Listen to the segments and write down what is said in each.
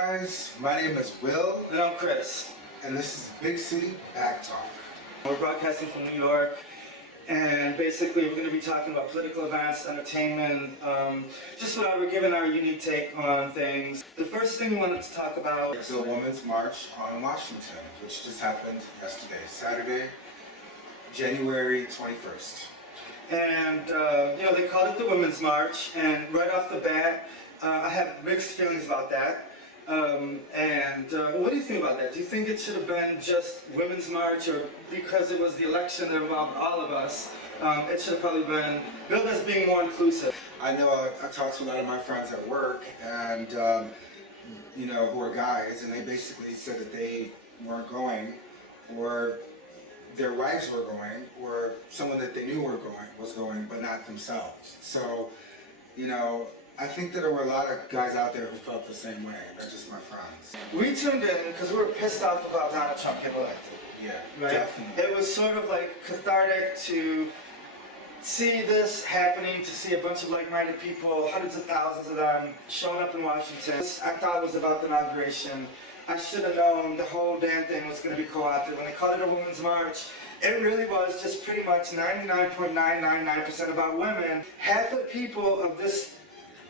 guys, my name is Will, And I'm Chris. and this is Big City Back Talk. We're broadcasting from New York, and basically we're going to be talking about political events, entertainment, just whatever, giving our unique take on things. The first thing we wanted to talk about It's the Women's March on Washington, which just happened yesterday, Saturday, January 21st. And, they called it the Women's March, and right off the bat, I have mixed feelings about that. What do you think about that? Do you think it should have been just Women's March, or because it was the election that involved all of us, it should have probably been billed as being more inclusive? I know I talked to a lot of my friends at work, and, who are guys, and they basically said that they weren't going, or their wives were going, or someone that they knew was going, but not themselves. So, I think that there were a lot of guys out there who felt the same way. They're just my friends. We tuned in because we were pissed off about Donald Trump getting elected. Yeah, Right? definitely. It was sort of like cathartic to see this happening, to see a bunch of like-minded people, hundreds of thousands of them, showing up in Washington. I thought it was about the inauguration. I should have known the whole damn thing was going to be co-opted. When they called it a Women's March, it really was just pretty much 99.999% about women. Half the people of this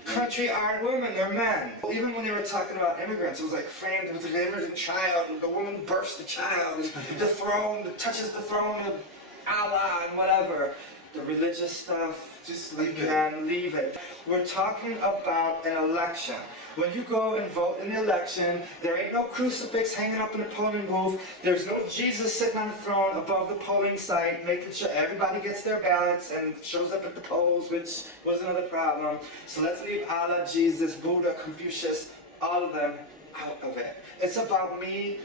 country aren't women, they're men. Even when they were talking about immigrants, it was like framed as an immigrant child, and the woman births the child, the throne, touches the throne of Allah and whatever. The religious stuff, Just leave leave it. We're talking about an election. When you go and vote in the election, there ain't no crucifix hanging up in the polling booth. There's no Jesus sitting on the throne above the polling site, making sure everybody gets their ballots and shows up at the polls, which was another problem. So let's leave Allah, Jesus, Buddha, Confucius, all of them out of it. It's about me,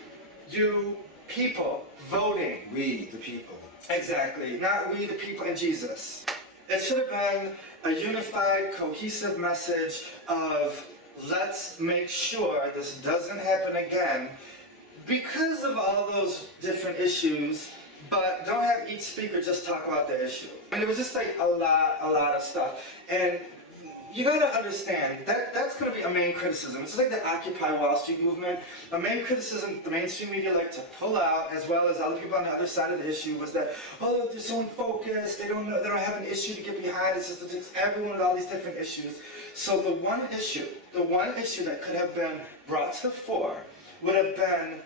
you, people, voting. We, the people. Exactly, not we the people and Jesus. It should have been a unified, cohesive message of let's make sure this doesn't happen again because of all those different issues, but don't have each speaker just talk about the issue. And it was just like a lot of stuff. And you gotta understand that that's gonna be a main criticism. It's like the Occupy Wall Street movement. A main criticism the mainstream media like to pull out, as well as other people on the other side of the issue, was that, oh, they're so unfocused, they don't have an issue to get behind, it's everyone with all these different issues. So the one issue that could have been brought to the fore would have been,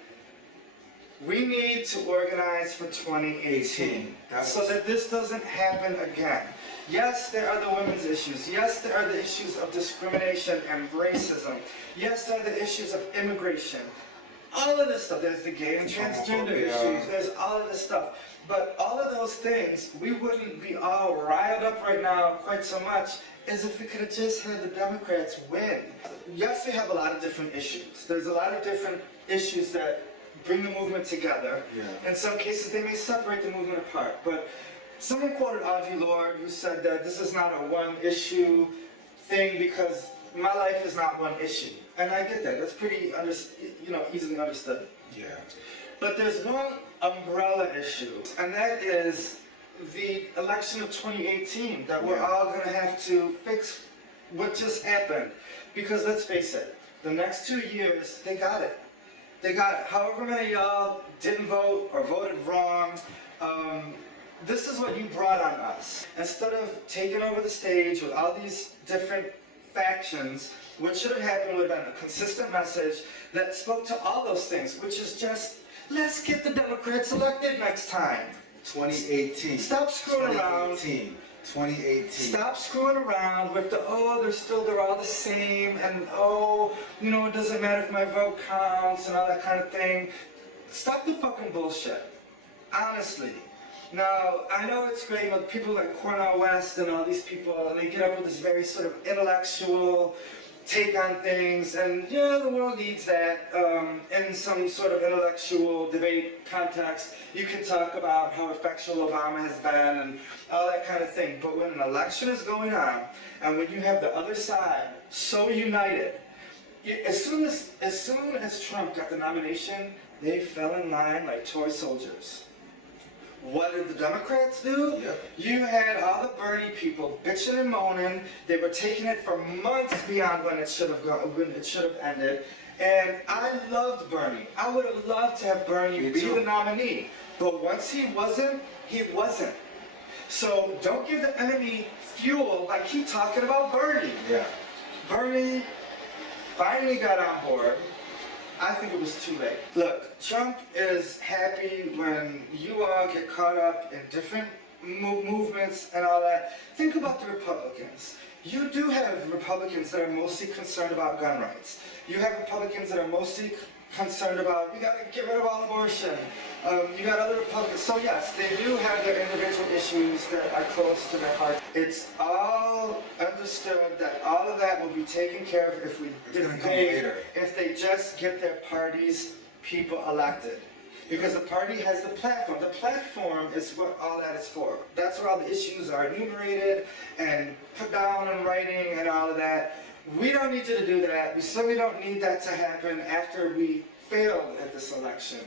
we need to organize for 2018 so that this doesn't happen again. Yes, there are the women's issues. Yes, there are the issues of discrimination and racism. Yes, there are the issues of immigration. All of this stuff. There's the gay and transgender issues. There's all of this stuff. But all of those things, we wouldn't be all riled up right now quite so much as if we could have just had the Democrats win. Yes, we have a lot of different issues. There's a lot of different issues that bring the movement together. Yeah. In some cases, they may separate the movement apart. But someone quoted Audre Lorde, who said that this is not a one-issue thing because my life is not one issue. And I get that. That's pretty, easily understood. Yeah. But there's one umbrella issue, and that is the election of 2018 that we're all going to have to fix what just happened. Because let's face it, the next 2 years, they got it. They got it. However many of y'all didn't vote or voted wrong, this is what you brought on us. Instead of taking over the stage with all these different factions, what should have happened would have been a consistent message that spoke to all those things, which is just, let's get the Democrats elected next time. 2018. Stop screwing around. 2018. Stop screwing around with the, they're all the same, and it doesn't matter if my vote counts and all that kind of thing. Stop the fucking bullshit. Honestly. Now, I know it's great, people like Cornel West and all these people, and they get up with this very sort of intellectual take on things, and the world needs that in some sort of intellectual debate context. You can talk about how effectual Obama has been and all that kind of thing, but when an election is going on, and when you have the other side so united, as soon as Trump got the nomination, they fell in line like toy soldiers. What did the Democrats do? Yep. You had all the Bernie people bitching and moaning. They were taking it for months beyond when it should have ended. And I loved Bernie. I would have loved to have Bernie Me be too. the nominee. But once he wasn't, he wasn't. So don't give the enemy fuel by keep talking about Bernie. Yeah. Bernie finally got on board. I think it was too late. Look, Trump is happy when you all get caught up in different movements and all that. Think about the Republicans. You do have Republicans that are mostly concerned about gun rights. You have Republicans that are mostly concerned about, we gotta get rid of all abortion. You got other Republicans. So yes, they do have their individual issues that are close to their heart. It's all understood that all of that will be taken care of if they just get their party's people elected. Because the party has the platform. The platform is what all that is for. That's where all the issues are enumerated and put down in writing and all of that. We don't need you to do that. We certainly don't need that to happen after we failed at this election.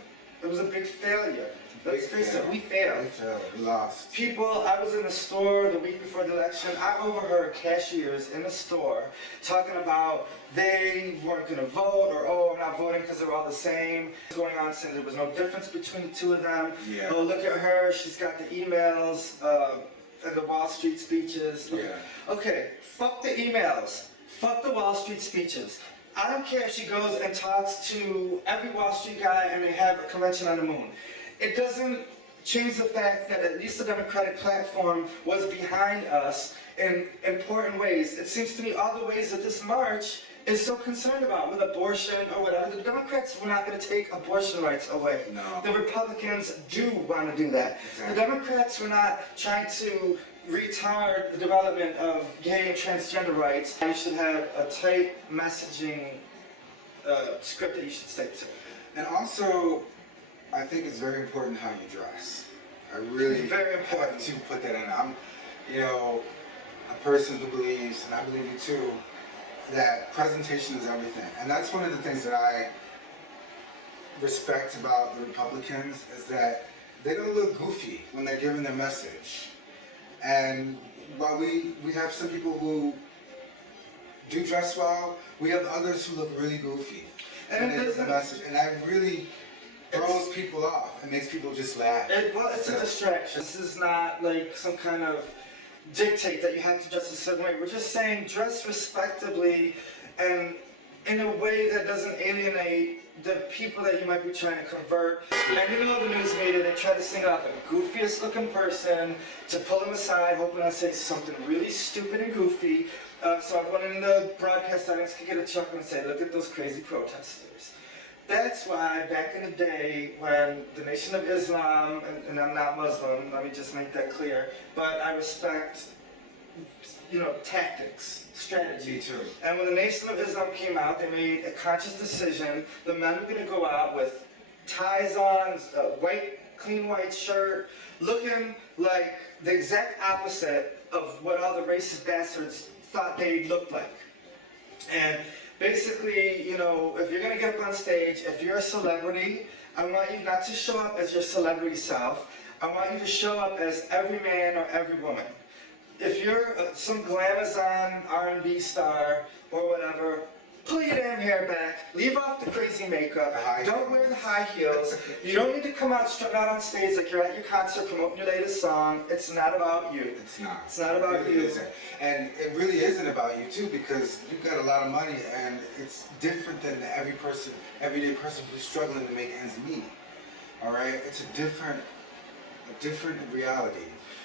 It was a big failure. Let's face it, we failed. We failed. We lost. People, I was in the store the week before the election. I overheard cashiers in the store talking about they weren't going to vote, or oh, I'm not voting because they're all the same. Going on saying there was no difference between the two of them. Yeah. Oh, look at her. She's got the emails and the Wall Street speeches. Yeah. Okay, fuck the emails. Fuck the Wall Street speeches. I don't care if she goes and talks to every Wall Street guy and they have a convention on the moon. It doesn't change the fact that at least the Democratic platform was behind us in important ways. It seems to me all the ways that this march is so concerned about, with abortion or whatever. The Democrats were not going to take abortion rights away. No. The Republicans do want to do that. Exactly. The Democrats were not trying to retard the development of gay and transgender rights. You should have a tight messaging script that you should stick to. And also, I think it's very important how you dress. I really Very important. have to put that in. I'm, a person who believes, and I believe you too, that presentation is everything. And that's one of the things that I respect about the Republicans, is that they don't look goofy when they're giving their message. And while we have some people who do dress well, we have others who look really goofy. And they give the message, and that really throws people off. It makes people just laugh. It's a distraction. This is not like some kind of dictate that you have to dress a certain way. We're just saying dress respectably and in a way that doesn't alienate the people that you might be trying to convert. And the news media, they try to single out the goofiest looking person to pull them aside, hoping to say something really stupid and goofy. So everyone in the broadcast audience could get a chuckle and say, look at those crazy protesters. That's why back in the day when the Nation of Islam, and I'm not Muslim, let me just make that clear, but I respect, tactics, strategy. Me too. And when the Nation of Islam came out, they made a conscious decision. The men were going to go out with ties on, clean white shirt, looking like the exact opposite of what all the racist bastards thought they looked like. And basically, if you're going to get up on stage, if you're a celebrity, I want you not to show up as your celebrity self. I want you to show up as every man or every woman. If you're some glamazon R&B star or whatever, pull your damn hair back, leave off the crazy makeup, don't wear the high heels. You don't need to come out strutting out on stage like you're at your concert promoting your latest song. It's not about you. It's not. It's not about it really you. Isn't. And it really isn't about you too, because you've got a lot of money, and it's different than the everyday person who's struggling to make ends meet. All right, it's a different reality.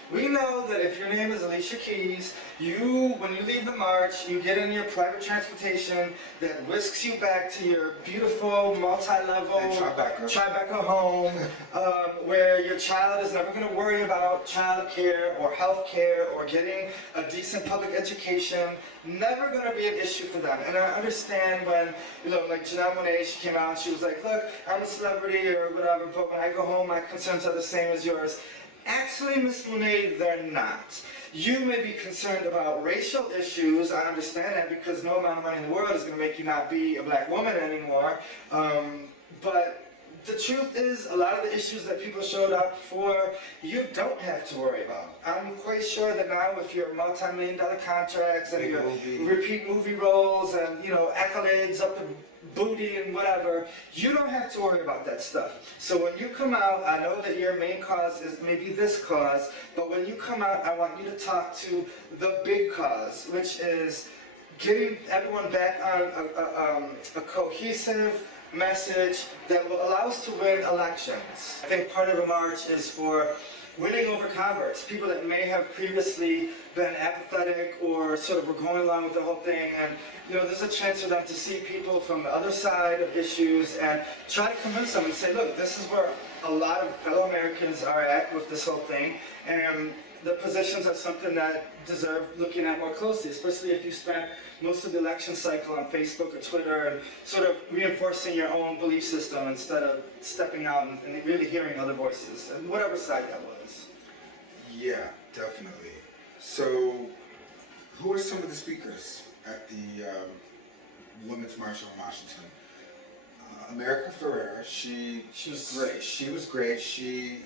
We know that if your name is Alicia Keys, when you leave the march, you get in your private transportation that whisks you back to your beautiful, multi-level Tribeca home, where your child is never going to worry about child care or health care or getting a decent public education. Never going to be an issue for them. And I understand when, like Janelle Monae, she came out and she was like, look, I'm a celebrity or whatever, but when I go home, my concerns are the same as yours. Actually, Ms. Monae, they're not. You may be concerned about racial issues. I understand that, because no amount of money in the world is going to make you not be a black woman anymore. But the truth is, a lot of the issues that people showed up for, you don't have to worry about. I'm quite sure that now with your multi-million-dollar contracts and your repeat movie roles and, you know, accolades up the booty and whatever, you don't have to worry about that stuff. So when you come out, I know that your main cause is maybe this cause, but when you come out, I want you to talk to the big cause, which is getting everyone back on a cohesive message that will allow us to win elections. I think part of the march is for winning over converts, people that may have previously been apathetic or sort of were going along with the whole thing, and you know, there's a chance for them to see people from the other side of issues and try to convince them and say, look, this is where a lot of fellow Americans are at with this whole thing, and the positions are something that deserve looking at more closely, especially if you spent most of the election cycle on Facebook or Twitter and sort of reinforcing your own belief system instead of stepping out and really hearing other voices, and whatever side that was. Yeah, definitely. So, who are some of the speakers at the Women's March on Washington? America Ferrera, she was great. She was great. She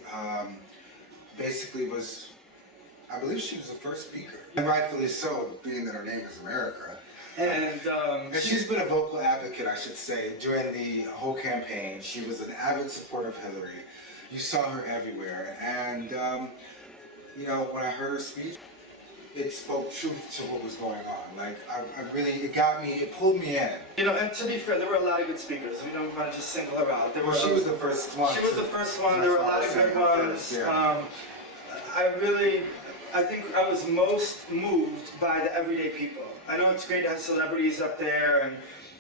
basically was, I believe she was the first speaker. And rightfully so, being that her name is America. And she's been a vocal advocate, I should say, during the whole campaign. She was an avid supporter of Hillary. You saw her everywhere. And, you know, when I heard her speech, it spoke truth to what was going on. Like, I really, it got me, it pulled me in. You know, and to be fair, there were a lot of good speakers. We don't want to just single her out. Well, she was the first one. She was the first one. There were a lot of good ones. Yeah. I think I was most moved by the everyday people. I know it's great to have celebrities up there and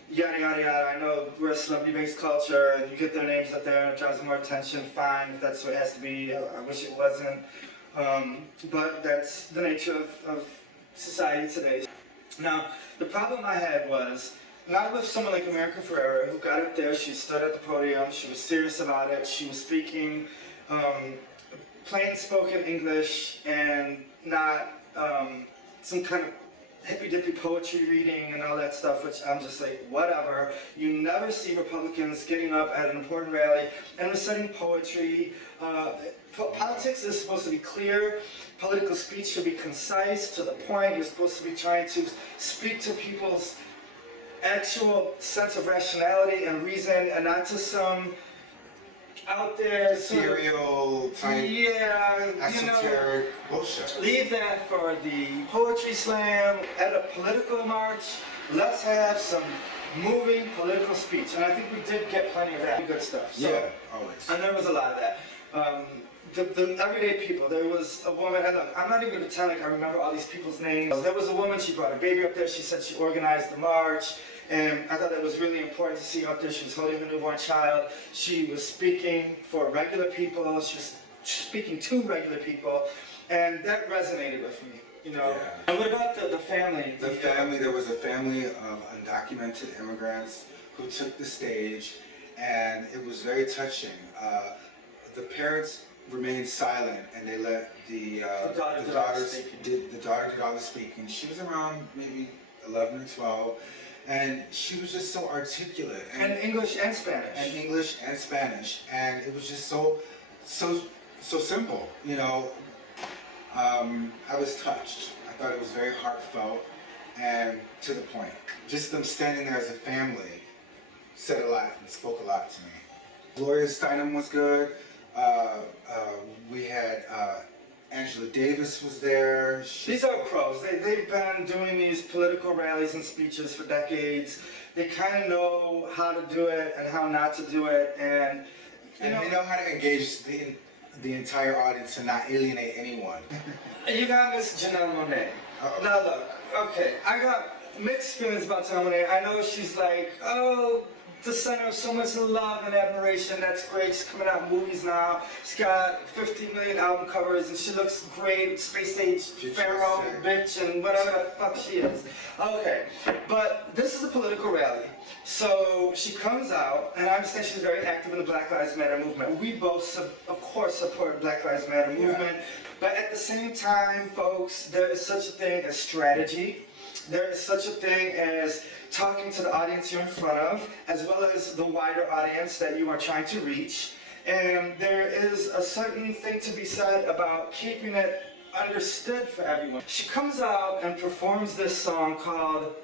yada yada yada. I know we're a celebrity-based culture and you get their names up there and it draws more attention. Fine, if that's what it has to be. I wish it wasn't. But that's the nature of society today. Now, the problem I had was not with someone like America Ferrera, who got up there, she stood at the podium, she was serious about it, she was speaking plain spoken English and not some kind of hippy-dippy poetry reading and all that stuff, which I'm just like, whatever. You never see Republicans getting up at an important rally and reciting poetry. Politics is supposed to be clear. Political speech should be concise, to the point. You're supposed to be trying to speak to people's actual sense of rationality and reason, and not to some out there Ethereal type, esoteric bullshit. Leave that for the poetry slam. At a political march, let's have some moving political speech. And I think we did get plenty of that good stuff. So, yeah, always. And there was a lot of that. The everyday people, there was a woman, and look, I'm not even going to pretend like I remember all these people's names. There was a woman, she brought a baby up there, she said she organized the march, and I thought that was really important to see her up there. She was holding a newborn child. She was speaking for regular people, she was speaking to regular people, and that resonated with me, you know. Yeah. And what about the family? The family, there was a family of undocumented immigrants who took the stage, and it was very touching. The parents remained silent, and they let the daughter did all the speaking. She was around maybe 11 or 12, and she was just so articulate. And English and Spanish. And it was just so simple, you know. I was touched. I thought it was very heartfelt and to the point. Just them standing there as a family said a lot and spoke a lot to me. Gloria Steinem was good. We had Angela Davis was there. These are pros. They've been doing these political rallies and speeches for decades. They kind of know how to do it and how not to do it, and they know how to engage the entire audience and not alienate anyone. You got Miss Janelle Monae. Now look, okay, I got mixed feelings about Janelle Monae. I know she's like, oh, the center of so much love and admiration. That's great. She's coming out in movies now. She's got 50 million album covers, and she looks great. Space age pharaoh, bitch, and whatever the fuck she is. Okay, but this is a political rally. So she comes out, and I understand she's very active in the Black Lives Matter movement. We both, of course, support Black Lives Matter movement. But at the same time, folks, there is such a thing as strategy. there is such a thing as talking to the audience you're in front of, as well as the wider audience that you are trying to reach. And there is a certain thing to be said about keeping it understood for everyone. She comes out and performs this song called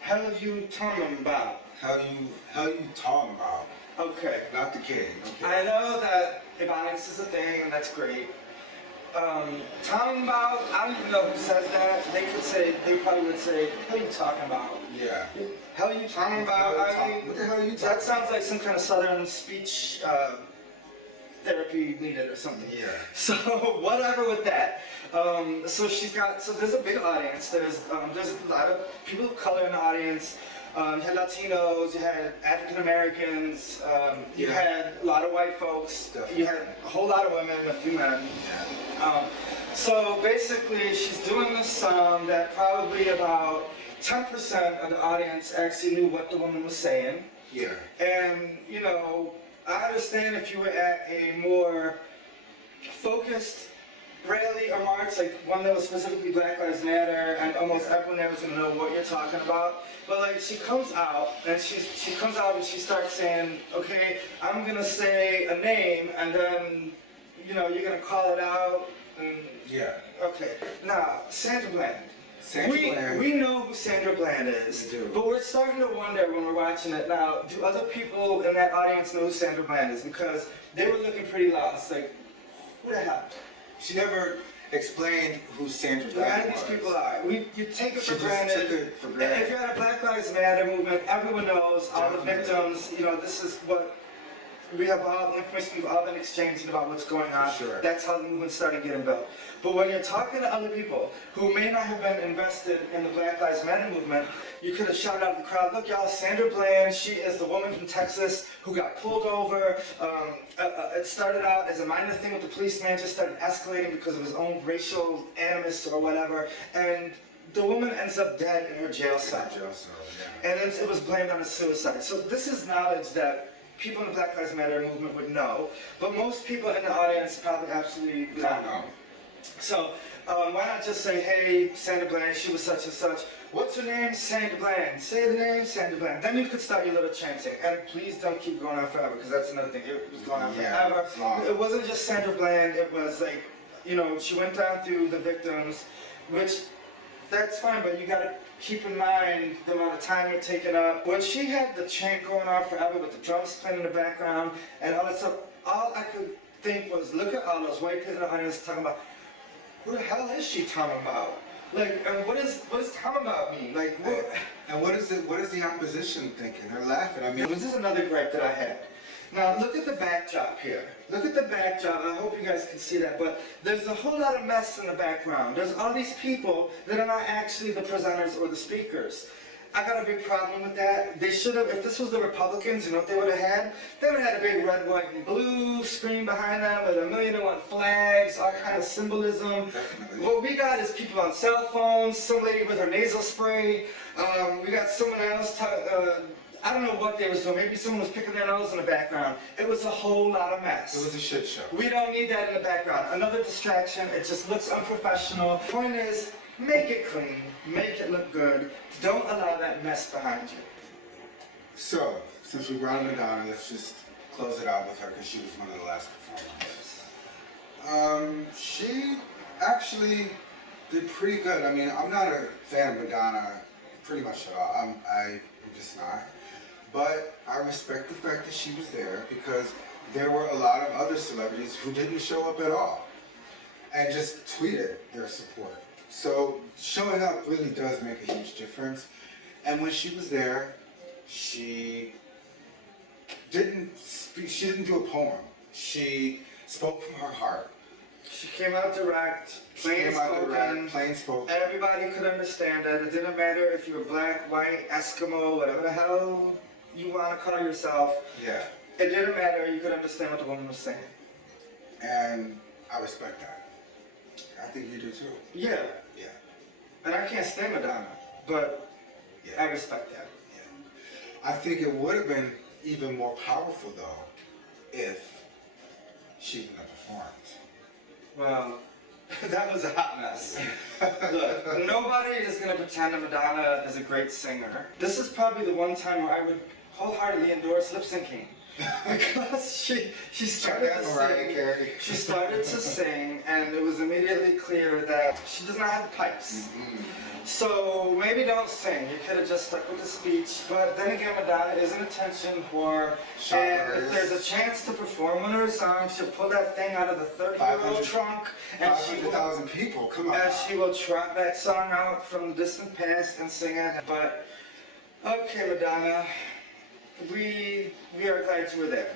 Hell You Talking About. How you talking about? Okay. Not the king. Okay. I know that Ebonics is a thing, and that's great. Talking about, I don't even know who says that. They probably would say, "How you talking about?" Yeah. Hell you talking about? I mean, What the hell are you talking that sounds like some kind of southern speech therapy needed or something. Yeah. So whatever with that. So there's a big audience. There's a lot of people of color in the audience. You had Latinos, you had African Americans, you had a lot of white folks, Definitely. you had a whole lot of women, a few men. So basically, she's doing this song that probably about 10% of the audience actually knew what the woman was saying. Yeah. And, you know, I understand if you were at a more focused rally or march, like one that was specifically Black Lives Matter, and almost everyone there was going to know what you're talking about. But like, she comes out and she starts saying, okay, I'm going to say a name, and then, you know, you're going to call it out. And, Yeah. okay. Now, Sandra Bland. Bland. We know who Sandra Bland is, We do. but we're starting to wonder when we're watching it now, do other people in that audience know who Sandra Bland is? Because they were looking pretty lost, like, who the hell? She never explained who Sandra None Bland of was. these people are. You take it She for just granted. took it for granted. If you're at a Black Lives Matter movement, everyone knows all the Definitely. victims. You know, this is what we have all the information we've all been exchanging about what's going on. Sure. That's how the movement started getting built. But when you're talking to other people who may not have been invested in the Black Lives Matter movement, you could have shouted out to the crowd, look y'all, Sandra Bland, she is the woman from Texas who got pulled over. It started out as a minor thing with the policeman, just started escalating because of his own racial animus or whatever. And the woman ends up dead in her jail cell. Jail cell, yeah. And then it was blamed on a suicide. So this is knowledge that people in the Black Lives Matter movement would know, but most people in the audience probably absolutely don't know. So why not just say, hey, Sandra Bland, she was such and such. What's her name? Sandra Bland. Say the name, Sandra Bland. Then you could start your little chanting. And please don't keep going on forever, because that's another thing. It was going on forever. It's long. It wasn't just Sandra Bland. It was like, you know, she went down through the victims, which that's fine, but you gotta keep in mind the amount of time you're taking up. When she had the chant going on forever with the drums playing in the background and all that stuff, all I could think was, look at all those white people in the audience talking about, who the hell is she talking about? Like, and what does talking about mean? Like, what? And what is the opposition thinking? They're laughing. I mean, This is another gripe that I had. Now, look at the backdrop here. Look at the backdrop. I hope you guys can see that. But there's a whole lot of mess in the background. There's all these people that are not actually the presenters or the speakers. I got a big problem with that. They should have, if this was the Republicans, you know what they would have had? They would have had a big red, white, and blue screen behind them with 1,000,001 flags, all kind of symbolism. Definitely. What we got is people on cell phones, some lady with her nasal spray. We got someone else, I don't know what they was doing. Maybe someone was picking their nose in the background. It was a whole lot of mess. it was a shit show. We don't need that in the background. Another distraction. It just looks unprofessional. Point is, make it clean. Make it look good. Don't allow that mess behind you. So, since we brought Madonna, let's just close it out with her because she was one of the last performers. She actually did pretty good. I mean, I'm not a fan of Madonna pretty much at all. I'm just not. But I respect the fact that she was there because there were a lot of other celebrities who didn't show up at all and just tweeted their support. So showing up really does make a huge difference. And when she was there, she didn't speak, she didn't do a poem. She spoke from her heart. She came out direct, plain spoken. Plain spoken. Everybody could understand it. It didn't matter if you were black, white, Eskimo, whatever the hell you want to call yourself. Yeah. It didn't matter. You could understand what the woman was saying. And I respect that. I think you do too. Yeah. Yeah. And I can't stand Madonna, but Yeah. I respect that. Yeah. I think it would have been even more powerful though if she wouldn't have performed. Well, That was a hot mess. Look, nobody is going to pretend that Madonna is a great singer. This is probably the one time where I would wholeheartedly endorse lip syncing. Because she started to sing. She started to sing, and it was immediately clear that she does not have the pipes. So maybe don't sing. You could have just stuck with the speech. But then again, Madonna is an attention whore, and if there's a chance to perform one of her songs, she'll pull that thing out of the 30-year-old trunk, and 500,000 people. Come on. and she will trot that song out from the distant past and sing it. But okay, Madonna. We are glad you were there.